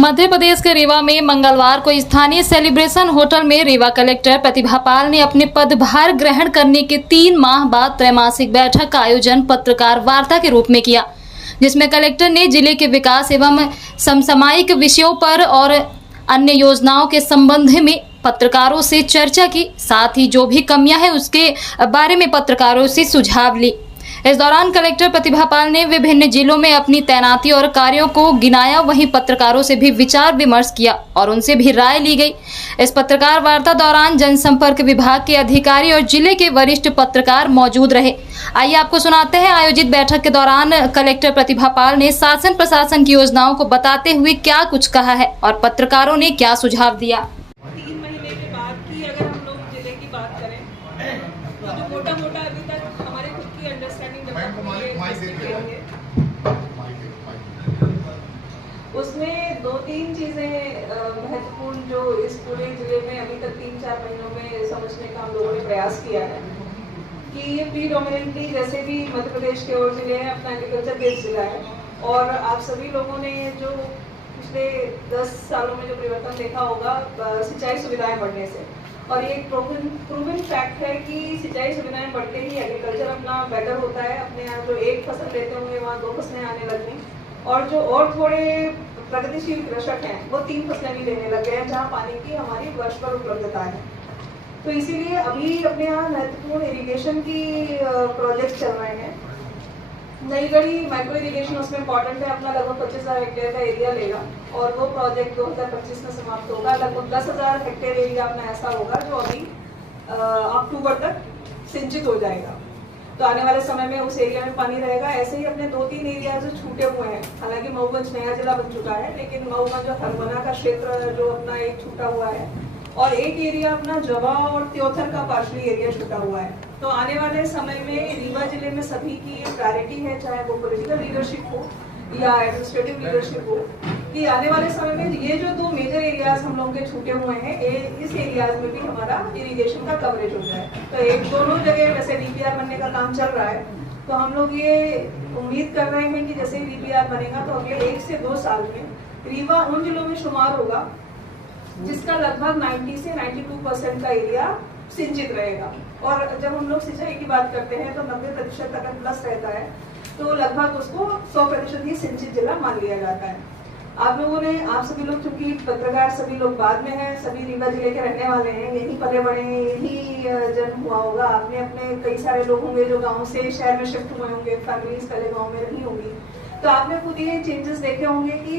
मध्य प्रदेश के रीवा में मंगलवार को स्थानीय सेलिब्रेशन होटल में रीवा कलेक्टर प्रतिभा पाल ने अपने पदभार ग्रहण करने के 3 माह बाद त्रैमासिक बैठक का आयोजन पत्रकार वार्ता के रूप में किया, जिसमें कलेक्टर ने जिले के विकास एवं समसामयिक विषयों पर और अन्य योजनाओं के संबंध में पत्रकारों से चर्चा की। साथ ही जो भी कमियां हैं उसके बारे में पत्रकारों से सुझाव ली। इस दौरान कलेक्टर प्रतिभा पाल ने विभिन्न जिलों में अपनी तैनाती और कार्यों को गिनाया, वहीं पत्रकारों से भी विचार विमर्श किया और उनसे भी राय ली गई। इस पत्रकार वार्ता दौरान जनसंपर्क विभाग के अधिकारी और जिले के वरिष्ठ पत्रकार मौजूद रहे। आइए आपको सुनाते हैं आयोजित बैठक के दौरान कलेक्टर प्रतिभा पाल ने शासन प्रशासन की योजनाओं को बताते हुए क्या कुछ कहा है और पत्रकारों ने क्या सुझाव दिया। 3 महीने के बाद की अगर हम लोग जिले की बात करें तो जो मोटा मोटा अभी तक हमारे खुद की अंडरस्टैंडिंग उसमें 2-3 चीज़ें महत्वपूर्ण जो इस पूरे जिले में अभी तक 3-4 महीनों में समझने का हम लोगों ने प्रयास किया है कि ये प्रीडोमिनेंटली जैसे भी मध्य प्रदेश के और जिले हैं अपना एग्रीकल्चर बेस्ड जिला है, और आप सभी लोगों ने जो पिछले 10 सालों में जो परिवर्तन देखा होगा सिंचाई सुविधाएं बढ़ने से, और ये एक प्रूवन फैक्ट है कि सिंचाई सुविधाएं बढ़ते ही एग्रीकल्चर अपना बेटर होता है। अपने यहाँ जो एक फसल लेते होंगे वहाँ 2 फसलें आने लग गई, और जो और थोड़े प्रगतिशील कृषक हैं वो 3 फसलें भी लेने लग गए हैं जहाँ पानी की हमारी वर्ष पर उपलब्धता है। तो इसीलिए अभी अपने यहाँ महत्वपूर्ण इरिगेशन की प्रोजेक्ट चल रहे हैं। नई गढ़ी माइक्रो इरिगेशन उसमें इम्पॉर्टेंट है, अपना लगभग 25,000 हेक्टेयर का एरिया लेगा और वो प्रोजेक्ट 2025 में समाप्त होगा। लगभग 10,000 हेक्टेयर एरिया अपना ऐसा होगा जो अभी अक्टूबर तक सिंचित हो जाएगा। तो आने वाले समय में उस एरिया में पानी रहेगा। ऐसे ही अपने 2-3 एरिया जो छूटे हुए हैं, हालांकि मऊगंज नया जिला बन चुका है, लेकिन मऊगंज और हरमना का क्षेत्र जो अपना एक छूटा हुआ है, और एक एरिया अपना जवा और त्योथर का पार्शली एरिया छूटा हुआ है। तो आने वाले समय में रीवा जिले में सभी की प्रायोरिटी है, चाहे वो पॉलिटिकल लीडरशिप हो या एडमिनिस्ट्रेटिव लीडरशिप हो, कि आने वाले समय में ये जो 2 मेजर एरियाज हम लोग के छूटे हुए हैं, इस एरियाज में भी हमारा इरिगेशन का कवरेज हो जाए। तो एक दोनों जगह वैसे डीपीआर बनने का काम चल रहा है, तो हम लोग ये उम्मीद कर रहे हैं कि जैसे ही डीपीआर बनेगा तो अगले 1 से 2 साल में रीवा उन जिलों में शुमार होगा जिसका लगभग 90 से 92% का एरिया सिंचित रहेगा। और जब हम लोग सिंचाई की बात करते हैं तो 90% अगर प्लस रहता है तो लगभग उसको 100% ही सिंचित जिला मान लिया जाता है। आप लोगों ने, आप सभी लोग, चूंकि पत्रकार सभी लोग बाद में हैं, सभी रीवा जिले के रहने वाले हैं, यही पले बड़े हैं, यही जन्म हुआ होगा। आपने अपने कई सारे लोग होंगे जो गाँव से शहर में शिफ्ट हुए होंगे, फैमिलीज पहले गाँव में रही होंगी, तो आपने खुद ये चेंजेस देखे होंगे कि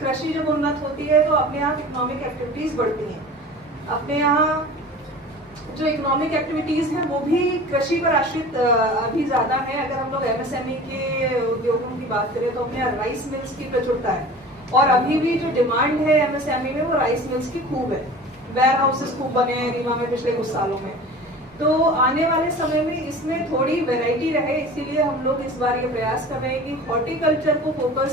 कृषि जब उन्नत होती है तो अपने यहाँ इकोनॉमिक एक्टिविटीज बढ़ती हैं। अपने यहाँ जो इकोनॉमिक एक्टिविटीज हैं वो भी कृषि पर आश्रित अभी ज्यादा है। अगर हम लोग एमएसएमई के उद्योगों की बात करें तो अपने यहाँ राइस मिल्स की प्रचुरता है, और अभी भी जो डिमांड है एमएसएमई में वो राइस मिल्स की खूब है। वेयर हाउसेस खूब बने हैं रीवा में पिछले कुछ सालों में। तो आने वाले समय में इसमें थोड़ी वैरायटी रहे, इसीलिए हम लोग इस बार ये प्रयास कर रहे हैं कि हॉर्टिकल्चर को फोकस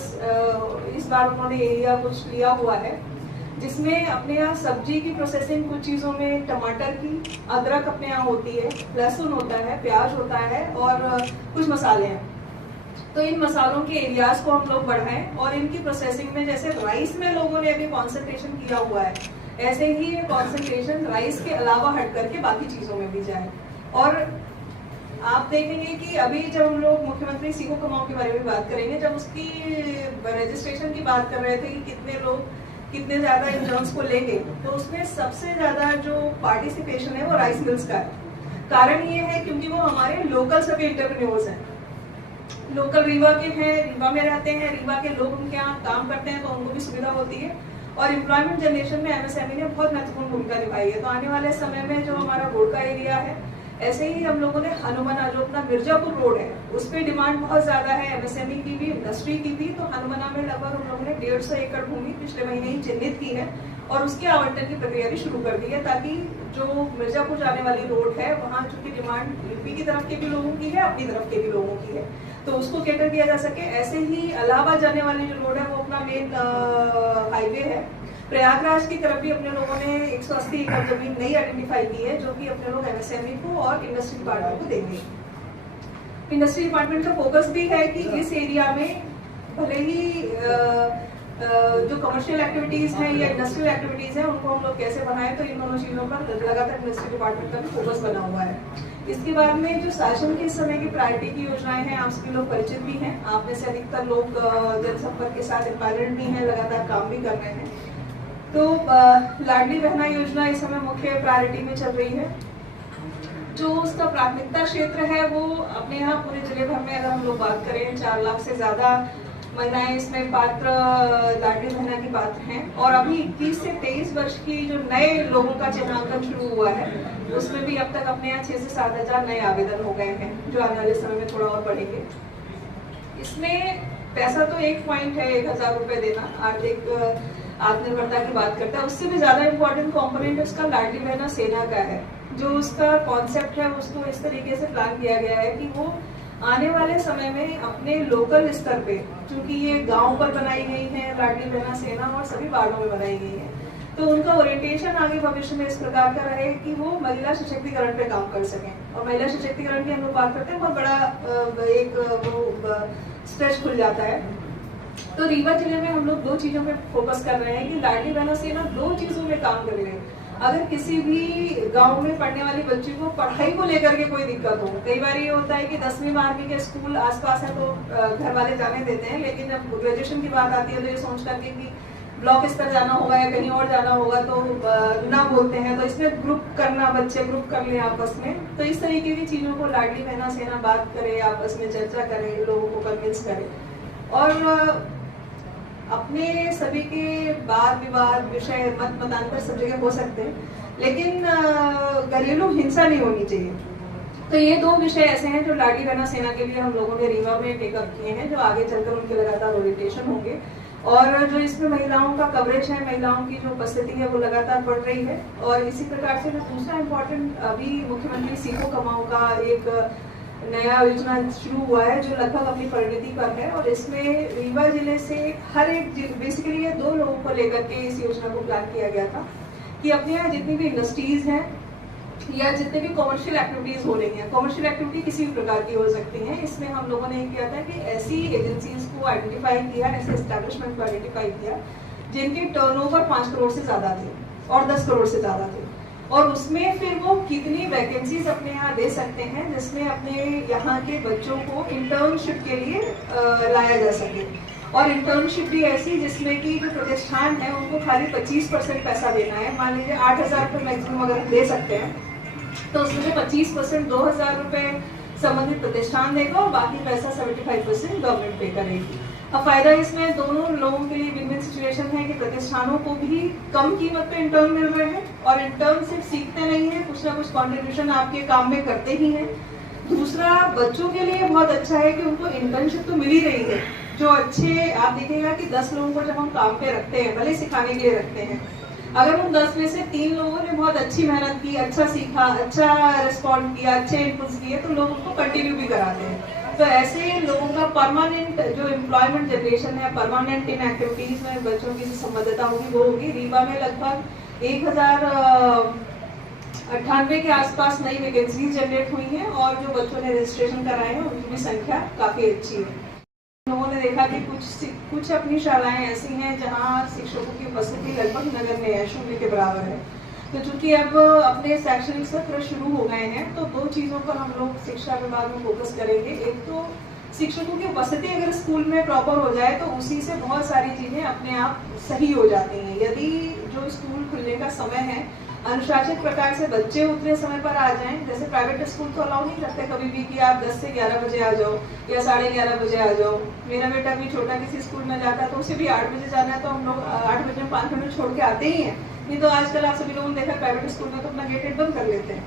इस बार उन्होंने एरिया कुछ लिया हुआ है, जिसमें अपने यहाँ सब्जी की प्रोसेसिंग कुछ चीज़ों में टमाटर की, अदरक अपने यहाँ होती है, लहसुन होता है, प्याज होता है और कुछ मसाले हैं। तो इन मसालों के एरियाज को हम लोग बढ़ाएं और इनकी प्रोसेसिंग में, जैसे राइस में लोगों ने अभी कॉन्सेंट्रेशन किया हुआ है, ऐसे ही ये कॉन्सेंट्रेशन राइस के अलावा हट करके बाकी चीज़ों में भी जाए। और आप देखेंगे कि अभी जब हम लोग मुख्यमंत्री सीखो कमाओ के बारे में बात करेंगे, जब उसकी रजिस्ट्रेशन की बात कर रहे थे कि कितने लोग कितने ज़्यादा इंजन्स को लेंगे, तो उसमें सबसे ज़्यादा जो पार्टिसिपेशन है वो राइस मिल्स का है। कारण ये है क्योंकि वो हमारे लोकल सभी एंटरप्रेन्योर्स हैं, लोकल रीवा के हैं, रीवा में रहते हैं, रीवा के लोग उनके यहाँ काम करते हैं, तो उनको भी सुविधा होती है। और एम्प्लॉयमेंट जनरेशन में एमएसएमई ने बहुत महत्वपूर्ण भूमिका निभाई है। तो आने वाले समय में जो हमारा रोड का एरिया है, ऐसे ही हम लोगों ने हनुमाना जो अपना मिर्जापुर रोड है उस पर डिमांड बहुत ज्यादा है एमएसएमई की भी, इंडस्ट्री की भी। तो हनुमाना में लगभग हम लोगों ने 150 एकड़ भूमि पिछले महीने ही चिन्हित की है और उसके आवंटन की प्रक्रिया भी शुरू कर दी है, ताकि जो मिर्जापुर जाने वाली रोड है वहाँ चूंकि डिमांड यूपी की तरफ के भी लोगों की है, अपनी तरफ के भी लोगों की है, तो उसको कैटर किया जा सके। ऐसे ही इलाहाबाद जाने वाली जो रोड है वो अपना मेन हाईवे है। प्रयागराज की तरफ भी अपने लोगों ने 180 एकड़ जमीन नई आइडेंटिफाई की है, जो कि अपने लोग एमएसएमई को और इंडस्ट्री डिपार्टमेंट को देंगे। इंडस्ट्री डिपार्टमेंट का फोकस भी है कि इस एरिया में भले ही जो कमर्शियल एक्टिविटीज़ हैं या इंडस्ट्रियल एक्टिविटीज़ हैं उनको हम लोग कैसे बनाएं, तो इन दोनों चीज़ों पर लगातार इंडस्ट्री डिपार्टमेंट का भी फोकस बना हुआ है। इसके बाद में जो शासन के समय की प्रायोरिटी की योजनाएं हैं, आप सभी लोग परिचित भी हैं। आप में से अधिकतर लोग जनसंपर्क के साथ एम्पायरमेंट भी हैं, लगातार काम भी कर रहे हैं। तो लाडली बहना योजना इस समय मुख्य प्रायोरिटी में चल रही है। जो उसका प्राथमिकता क्षेत्र है वो अपने यहाँ पूरे जिले भर में अगर हम लोग बात करें 4 लाख से ज़्यादा महिलाएं इसमें पात्र लाडली बहना की पात्र हैं। और अभी 21 से 23 वर्ष की जो नए लोगों का चिन्हांकन शुरू हुआ है उसमें भी अब तक अपने यहाँ 6 से 7 हजार नए आवेदन हो गए हैं, जो आने वाले समय में थोड़ा और बढ़ेंगे। इसमें पैसा तो एक पॉइंट है, 1,000 रुपये देना आर्थिक आत्मनिर्भरता की बात करता है। उससे भी ज़्यादा इम्पोर्टेंट कॉम्पोनेंट उसका लाडली बहना सेना का है। जो उसका कॉन्सेप्ट है उसको इस तरीके से प्लान किया गया है कि वो आने वाले समय में अपने लोकल स्तर पे, क्योंकि ये गांव पर बनाई गई है लाडली बहना सेना और सभी वार्डों में बनाई गई है, तो उनका ओरिएंटेशन आगे भविष्य में इस प्रकार का रहे कि वो महिला सशक्तिकरण पे काम कर सकें। और महिला सशक्तिकरण की हम लोग बात करते हैं, बहुत बड़ा एक वो स्ट्रेच खुल जाता है। तो रीवा जिले में हम लोग 2 चीजों पे फोकस कर रहे हैं कि लाडली बहना सेना 2 चीजों में काम कर रहे हैं। अगर किसी भी गांव में पढ़ने वाली बच्ची को पढ़ाई को लेकर के कोई दिक्कत हो, कई बार ये होता है कि 10वीं 12वीं के स्कूल आसपास है तो घर वाले जाने देते हैं, लेकिन जब ग्रेजुएशन की बात आती है तो ये सोच करके कि ब्लॉक स्तर जाना होगा या कहीं और जाना होगा तो ना बोलते हैं। तो इसमें ग्रुप करना, बच्चे ग्रुप कर लें आपस में, तो इस तरीके की चीजों को लाडली बहना सेना बात करे, आपस में चर्चा करे, लोगों को कन्विंस करे। और अपने सभी के वाद विवाद विषय मत मतांतर सब जगह हो सकते हैं, लेकिन घरेलू हिंसा नहीं होनी चाहिए। तो ये 2 विषय ऐसे हैं जो लाडली बहना सेना के लिए हम लोगों ने रीवा में टेकअप किए हैं, जो आगे चलकर उनके लगातार ओरिएंटेशन होंगे। और जो इसमें महिलाओं का कवरेज है, महिलाओं की जो उपस्थिति है वो लगातार बढ़ रही है। और इसी प्रकार से जो दूसरा इम्पोर्टेंट अभी मुख्यमंत्री सीखो कमाओ का एक नया योजना शुरू हुआ है जो लगभग अपनी परिणति पर है। और इसमें रीवा जिले से हर एक बेसिकली ये 2 लोगों को लेकर के इस योजना को प्लान किया गया था कि अपने यहाँ जितनी भी इंडस्ट्रीज हैं या जितने भी कॉमर्शियल एक्टिविटीज हो रही हैं, कॉमर्शियल एक्टिविटी किसी भी प्रकार की हो सकती हैं, इसमें हम लोगों ने किया था कि ऐसी एजेंसीज को आइडेंटिफाई किया, ऐसे एस्टेब्लिशमेंट को आइडेंटिफाई किया जिनके टर्नओवर 5 करोड़ से ज्यादा थे और 10 करोड़ से ज्यादा थे। और उसमें फिर वो कितनी वैकेंसीज अपने यहाँ दे सकते हैं जिसमें अपने यहाँ के बच्चों को इंटर्नशिप के लिए लाया जा सके। और इंटर्नशिप भी ऐसी जिसमें कि जो प्रतिष्ठान है उनको खाली 25% पैसा देना है। मान लीजिए 8,000 रुपये मैक्सिमम अगर दे सकते हैं तो उसमें 25% 2,000 रुपये संबंधित प्रतिष्ठान देगा और बाकी पैसा 75% गवर्नमेंट पे करेगी। अब फायदा इसमें दोनों लोगों के लिए विन विन सिचुएशन है कि प्रतिष्ठानों को भी कम कीमत पे इंटर्न मिल रहे हैं और इंटर्न सिर्फ सीखते नहीं है, कुछ ना कुछ कॉन्ट्रीब्यूशन आपके काम में करते ही हैं। दूसरा, बच्चों के लिए बहुत अच्छा है कि उनको इंटर्नशिप तो मिल ही रही है। जो अच्छे आप देखिएगा कि 10 लोगों को जब हम काम पे रखते हैं, भले सिखाने के लिए रखते हैं, अगर उन 10 में से 3 लोगों ने बहुत अच्छी मेहनत की, अच्छा सीखा, अच्छा रिस्पॉन्ड किया, अच्छे इनपुट्स दिए, तो लोग उनको कंटिन्यू भी कराते हैं। तो ऐसे लोगों का परमानेंट जो एम्प्लॉयमेंट जनरेशन है, परमानेंट इन एक्टिविटीज में बच्चों की जो संबद्धता होगी वो होगी। रीवा में लगभग 1098 के आसपास नई वैकेंसीज जनरेट हुई हैं और जो बच्चों ने रजिस्ट्रेशन कराए हैं उनकी भी संख्या काफी अच्छी है। लोगों ने देखा कि कुछ अपनी शालाएं ऐसी हैं जहां शिक्षकों की उपस्थिति लगभग नगण्य है, 0 के बराबर है। तो चूंकि अब अपने शैक्षणिक सत्र शुरू हो गए हैं तो 2 चीजों पर हम लोग शिक्षा विभाग में फोकस करेंगे। एक तो शिक्षकों की उपस्थिति अगर स्कूल में प्रॉपर हो जाए तो उसी से बहुत सारी चीजें अपने आप सही हो जाती हैं। यदि जो स्कूल खुलने का समय है अनुशासित प्रकार से बच्चे उतने समय पर आ जाएं, जैसे प्राइवेट स्कूल तो अलाउ नहीं करते कभी भी कि आप 10 से 11 बजे आ जाओ या 11:30 बजे आ जाओ। मेरा बेटा भी छोटा किसी स्कूल में जाता है तो उसे भी 8 बजे जाना है तो हम लोग 8 बजे में 5 मिनट छोड़ के आते ही हैं। नहीं तो आजकल आप सभी लोगों ने देखा प्राइवेट स्कूल में तो अपना गेट बंद कर लेते हैं।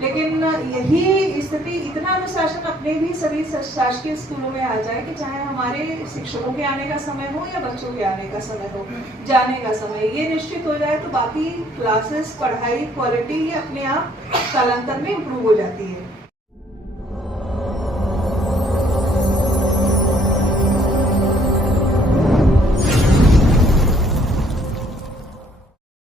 लेकिन यही स्थिति, इतना अनुशासन अपने भी सभी शासकीय स्कूलों में आ जाए कि चाहे हमारे शिक्षकों के आने का समय हो या बच्चों के आने का समय हो, जाने का समय, ये निश्चित हो जाए तो बाकी क्लासेस, पढ़ाई, क्वालिटी ये अपने आप कालांतर में इम्प्रूव हो जाती है।